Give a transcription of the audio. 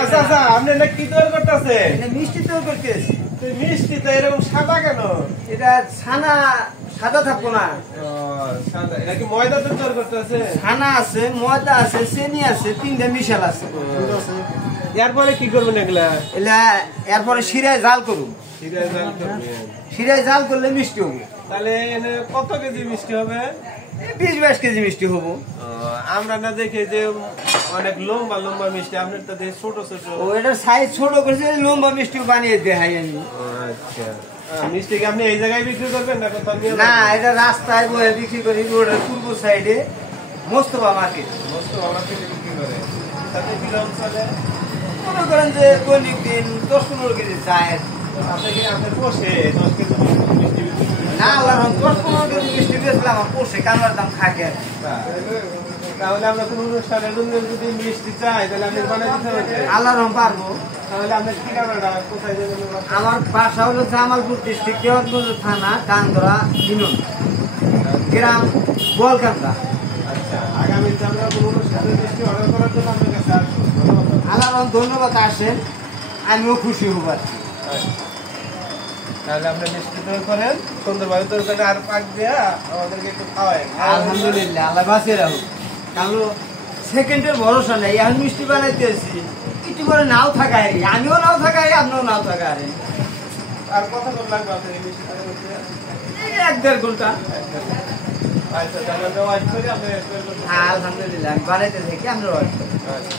আচ্ছা আপনি না কি তৈরি করতেছে? মিষ্টি তৈরি করতেছি। মিষ্টি তো এরকম সাদা কেন? এটা ছানা সাদা থাকবো না। সাদা এটা কি ময়দা তো তৈরি করতেছে? ছানা আছে, ময়দা আছে, চিনি আছে, তিনটা মিশাল আছে। এরপরে কি করবেন এগুলা? এরপরে শিরায় জাল করুন। শিরায় জাল করলে মিষ্টি হবো। তাহলে কত কেজি মিষ্টি হবে? 20-22 কেজি মিষ্টি হবো। আমরা না দেখে যে অনেক লম্বা লম্বা মিষ্টি, আপনার তো দেখে ছোট ছোট। ও এটা সাইজ ছোট করেছে, লম্বা মিষ্টি বানিয়ে দেখাই আমি। আচ্ছা মিষ্টি কি আপনি এই জায়গায় বিক্রি করবেন না কোথাও নিয়ে? না, এটা রাস্তায় বয়ে বিক্রি করি, রোডের পূর্ব সাইডে মোস্তফা মার্কেট। মোস্তফা মার্কেটে বিক্রি করে। তাতে কিরকম চলে? মনে করেন যে দৈনিক দিন 10-15 কেজি চায়। আপনার পোষে 10 কেজি মিষ্টি বিক্রি করেন? না, 10-15 কেজি মিষ্টি বেচলে আমার পোষে, কামড়ার দাম থাকে। তাহলে আমরা কোন অনুষ্ঠানের জন্য যদি মিষ্টি চাই তাহলে আপনি বানিয়ে দিতে পারবেন? আল্লাহ রহম পারবো। তাহলে আপনার ঠিকানাটা কোথায় যাবেন? আমার বাসা হলো জামালপুর ডিস্ট্রিক্ট, দেওয়ানগঞ্জ থানা, কান্দরা ইউনিয়ন, গ্রাম গোয়ালকান্দা। আচ্ছা আগামীতে আমরা কোন অনুষ্ঠানের মিষ্টি অর্ডার করার জন্য আপনার কাছে আসবো। আল্লাহ রহম, ধন্যবাদ। আসেন, আমিও খুশি হব আর কি। তাহলে আপনি মিষ্টি তৈরি করেন, সুন্দরভাবে তৈরি করেন, আর পাক দিয়া আমাদেরকে একটু খাওয়াই। আলহামদুলিল্লাহ, আল্লাহ বাঁচিয়ে রাখুক। কারণ সেকেন্ডের ভরসা নেই। এখন মিষ্টি বানাইতেছি, কিছু করে নাও থাকায়, আমিও নাও থাকাই, আপনিও নাও থাকায়। আর কতক্ষণ লাগবে আপনার এই মিষ্টি তৈরি করতে? 1-1.5 ঘন্টা। আচ্ছা তাহলে আমরা ওয়াইট করে আপনি তৈরি করতে। আলহামদুলিল্লাহ, আমি বানাইতে থাকি, আমরা আচ্ছা